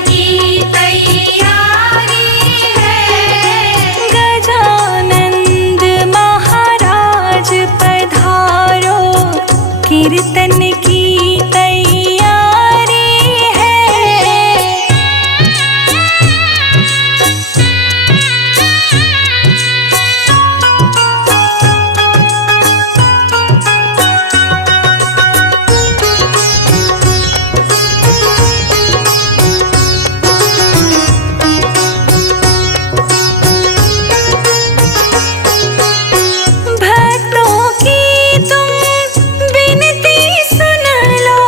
की तैयारी है। गजानंद महाराज पधारो, कीर्तन की तैयारी है। भक्तों की तुम विनती सुन लो,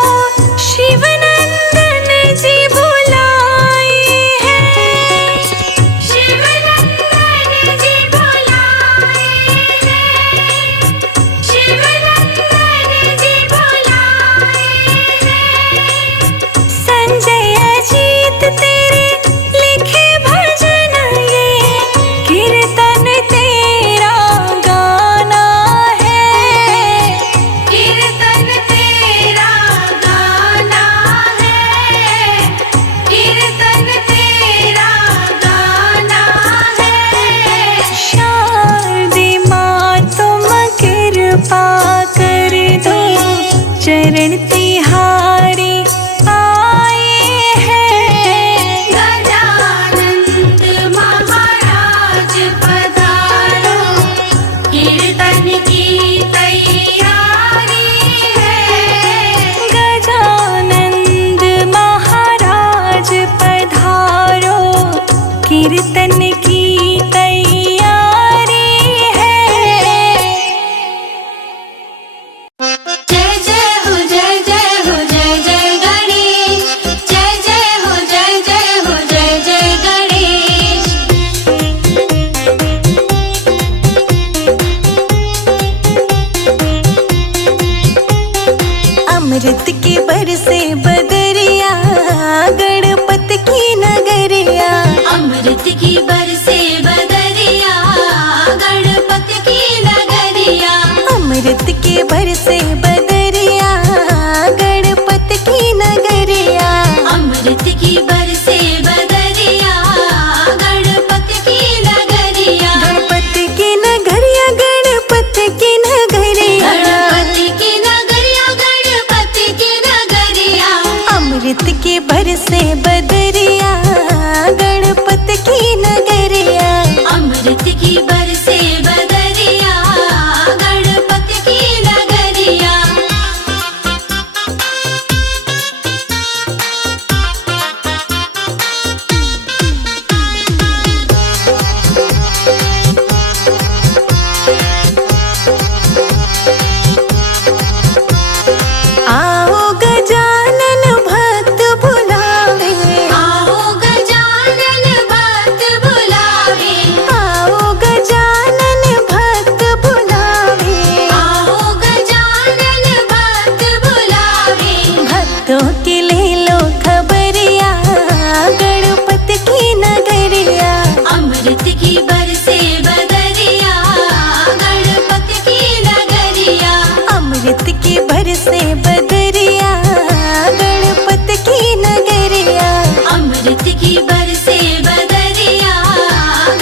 शिवनंदन जी बुलाए हैं। शिवनंदन जी बुलाए हैं। शिवनंदन जी बुलाए हैं। संजय अजीत तेरे लिखे भजन, ये कीर्तन तेरा गाना है। कीर्तन तेरा गाना है। कीर्तन तेरा गाना है। शारदे माँ तुम कृपा कर दो, चरण तिहारी आए हैं। गजानंद महाराज पधारो, कीर्तन की तैयारी है। गजानंद महाराज पधारो, कीर्तन की तैयारी है। जय जय हो जय जय हो जय जय गणेश। जय जय हो जय जय हो जय जय गणेश। अमृत के बरसे बदरिया, गणपत की नगरिया। अमृत की बरसे बदरिया, गणपत की नगरिया। अमृत के बरसे बदरिया, गणपत की नगरिया। अमृत की बरसे बदरिया, गणपत की नगरिया। गणपत की नगरिया, गणपत की नगरिया। गणपति की नगरिया, गणपति की नगरिया। अमृत के बरसे बदरिया, गणपत की नगरिया। अमृत की बरसे बदरिया, गणपत की नगरिया। आओ गजानन भक्त बुलावे, आओ गजानन भक्त बुलावे। आओ गजानन भक्त बुलावे। आओ गजानन भक्त बुलावे। भक्तों के ले लो खबरिया, गणपत की नगरिया। अमृत की बरसे बदरिया, गणपत की नगरिया। अमृत के बरसे बदरिया, गणपत की नगरिया। अमृत की बरसे बदरिया,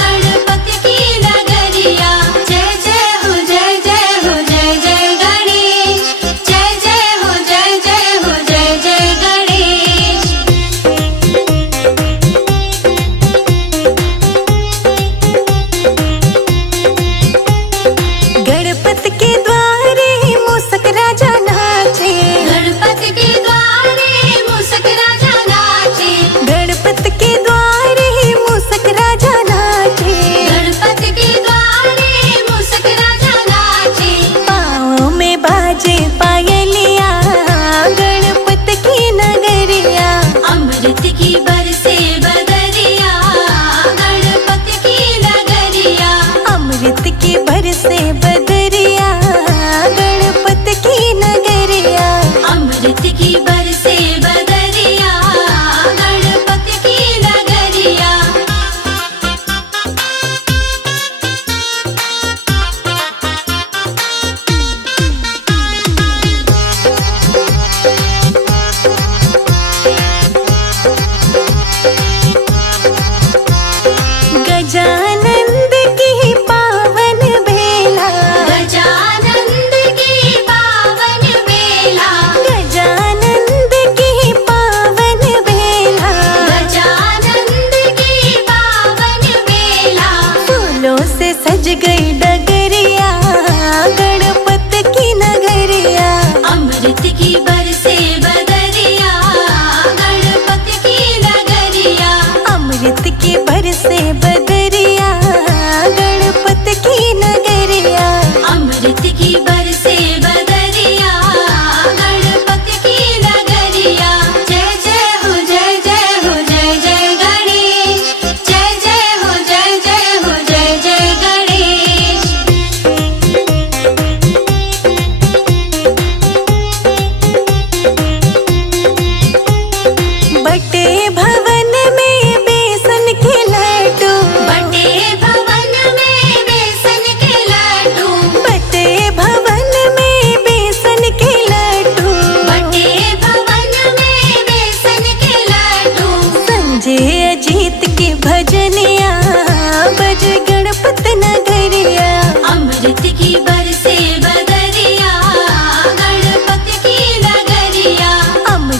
गणपत की नगरिया। जय जय हो जय जय हो जय जय गणेश। जय जय हो जय जय हो जय जय गणेश।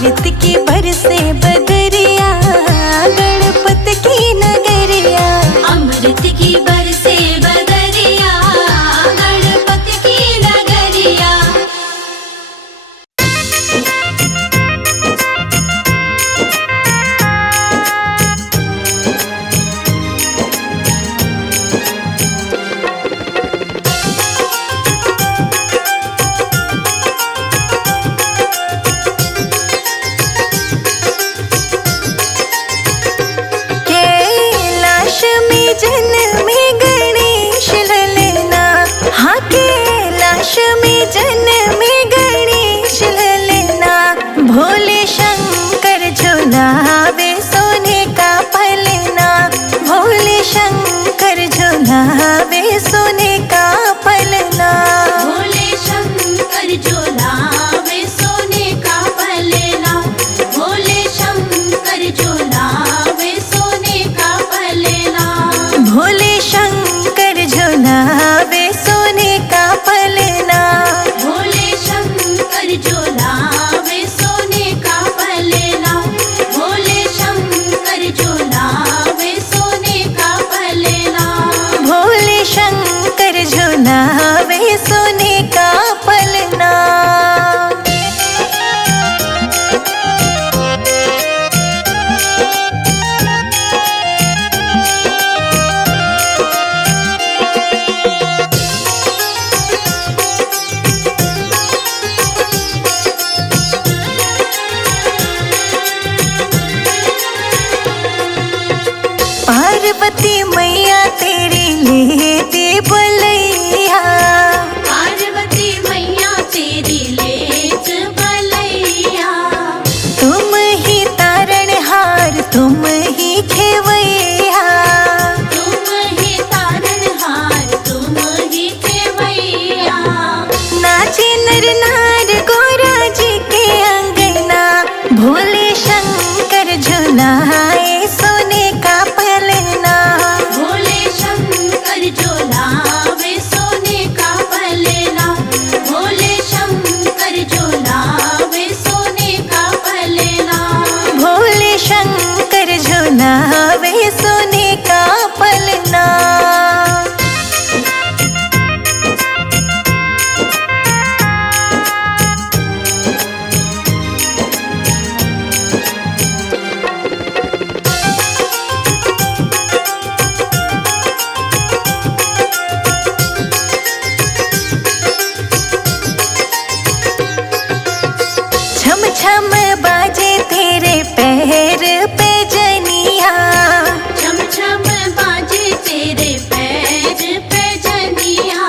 अमृत की बरसे बदरिया गणपत की नगरिया। अमृत की बरसे बदरिया गणपत की नगरिया। कैलाश में जन्मे गणेश ललना, हाँ कैलाश में जन्मे गणेश ललना। भोले शंकर झुलावे सोने का पलना, भोले शंकर झुलावे सोने का पलना। भोले शंकर झुलावे सोने का पलना, भोले शंकर झुलावे सोने का पलना। भोले शंकर झुलावे सोने का पलना। भोले शंकर झुलावे सोने का पलना, भोले शंकर झुलावे सोने का पलना। भोले शंकर झुलावे सोने का पलना। पार्वती मैया तेरी लेते बलैया, पार्वती मैया तेरी लेत बलैया। तुम ही तारणहार तुम ही खेवैया। तुम ही तारणहार तुम ही खेवैया। नाचे नर नार गोरा जी के अंगना, भोले शंकर झुलाए सोने का पलना। भोले शंकर झुलावे सोने का पलना, भोले शंकर झुलावे सोने का पलना। भोले शंकर झुलावे सोने का पलना। छम छम बाजे तेरे पैर पे जनिया, छम छम बाजे तेरे पैर पे जनिया।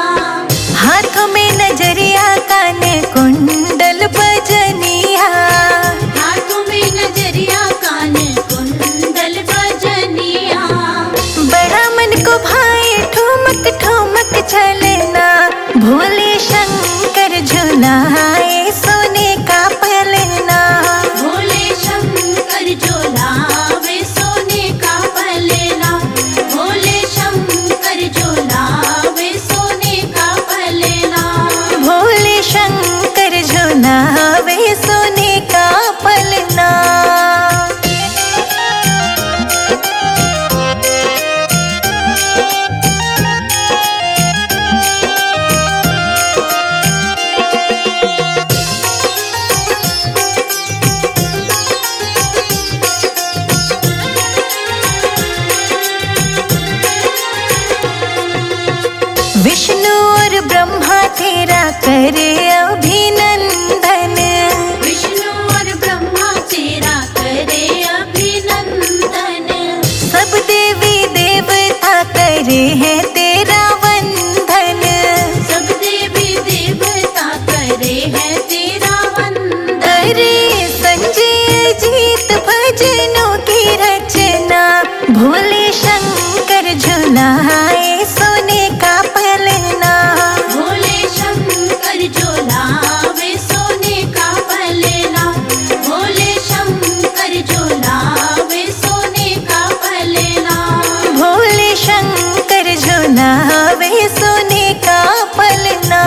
हाथों में नजरिया कान कुंडल बजनिया। हाथों में नजरिया कान कुंडल बजनिया। बड़ा मन को भाए ठुमक ठुमक चलना, भोले शंकर झुलाए सोने का पलना। भोले शंकर झुलावे सोने का पलना, भोले शंकर झुलावे सोने का पलना। भोले शंकर झुलावे सोने का पलना। विष्णु और ब्रह्मा तेरा करे अभिनंदन, विष्णु और ब्रह्मा तेरा करे अभिनंदन। सब देवी देवता करे हैं तेरा वंदन। सब देवी देवता करे है तेरा वंदन। अरे संजय जीत भजनों की रचना, भोले शंकर झुलाए सोने का पलना। भोले शंकर झुलावे सोने का पलना, भोले शंकर झुलावे सोने का पलना। भोले शंकर झुलावे सोने का पलना।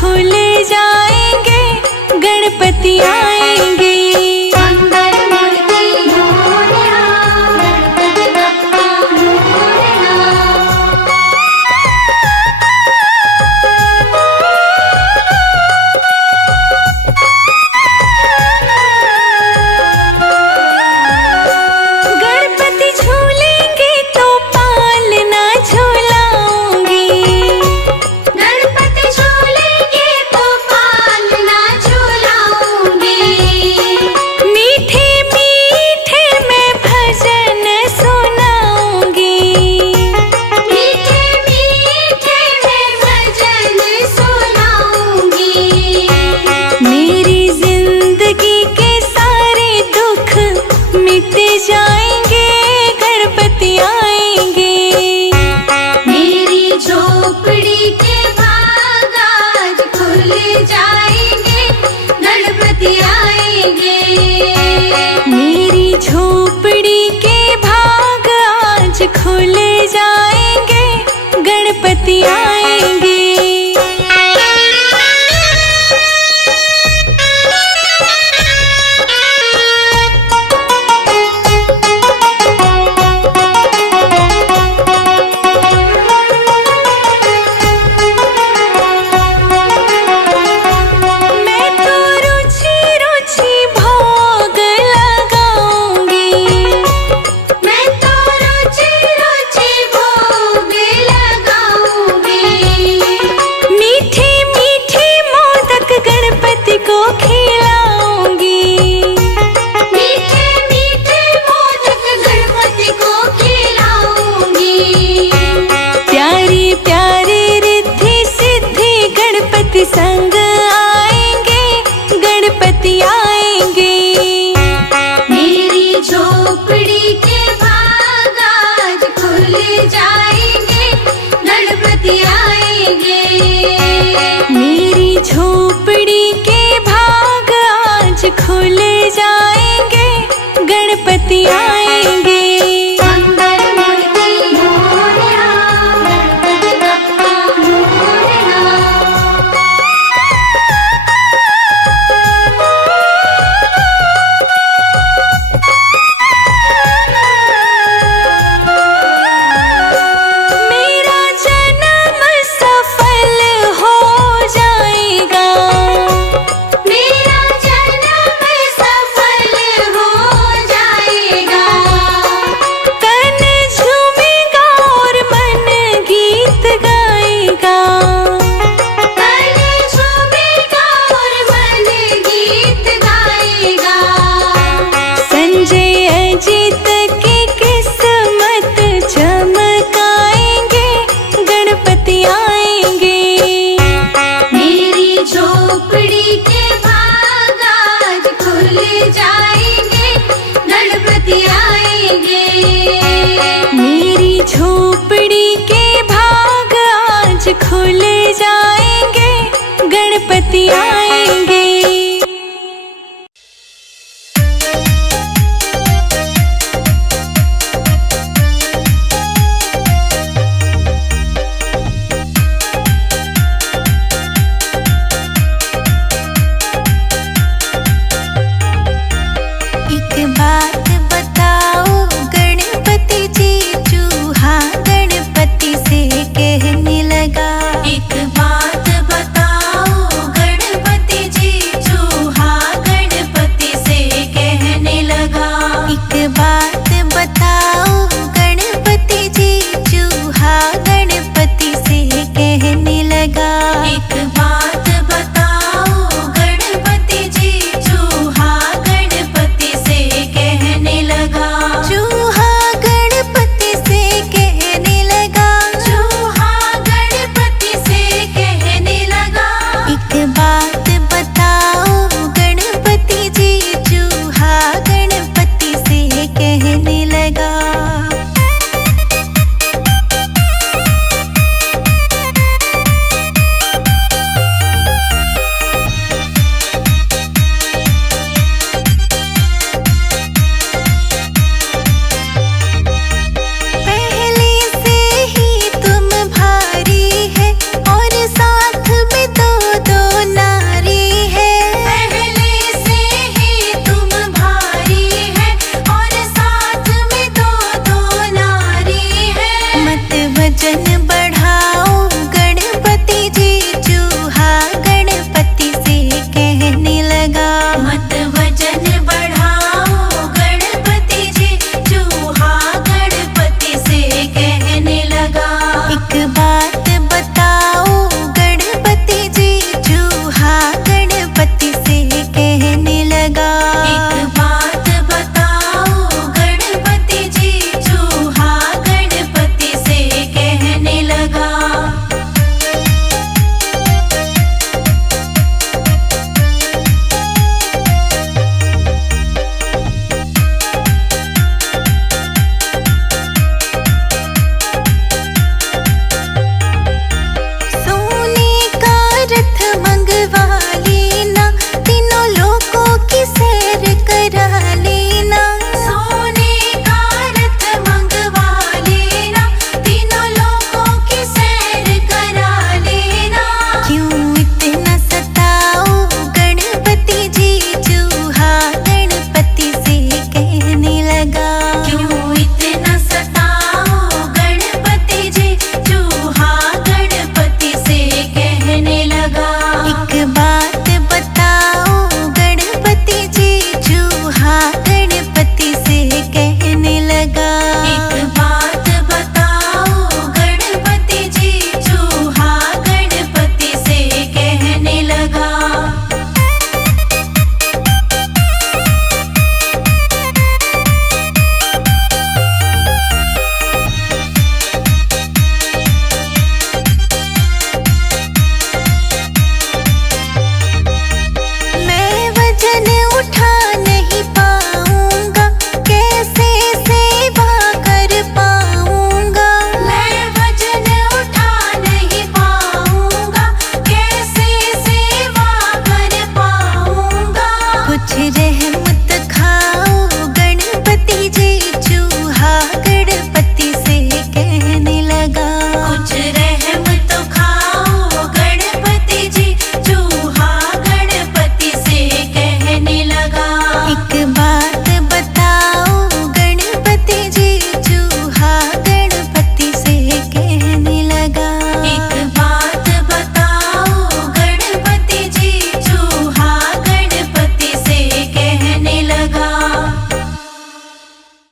खुल जाएंगे, गणपति आएंगे। मंगल मूर्ति मोरया, गणपति बप्पा मोरया। गणपति झूलेंगे तो पालना झूलाऊंगी, गणपति झूलेंगे तो पालना झूलाऊंगी। मीठे मीठे मैं भजन सुनाऊंगी, मीठे मीठे मैं भजन सुनाऊंगी। मेरी जिंदगी के सारे दुख मिट जाएंगे, गणपति आएंगे। मेरी झोपड़ी के भाग आज खुल जाएंगे, गणपति आएंगे। मेरी झोपड़ी के भाग आज खुल जाएंगे, गणपति आएंगे। मैं तो रुचि रुचि भोग लगाऊंगी, मैं तो रुचि रुचि भोग लगाऊंगी। मीठे मीठे मोदक गणपति को खिलाऊंगी, मीठे मीठे मोदक गणपति को खिलाऊंगी। प्यारी प्यारी रिद्धि सिद्धि गणपति संग आएंगे, गणपति आएंगे। मेरी झोपड़ी के भाग आज खुल जाएंगे, गणपति आएंगे। मेरी झोपड़ी के भाग आज खुल जाएंगे, गणपति आएंगे। मंगल मूर्ति मोरया, गणपति बप्पा मोरया। मेरा जन्म सफल हो जाएगा, मेरा जन्म सफल हो जाएगा। तन झूमेगा और मन गीत गाएगा, तन झूमेगा और मन गीत गाएगा। संजय अजित की किस्मत चमकाएंगे, गणपति आएंगे। मेरी झोपड़ी के भाग आज खुल जाएंगे, गणपति आएंगे। मेरी झोपड़ी के भाग आज खुल जाएंगे, गणपति आएंगे।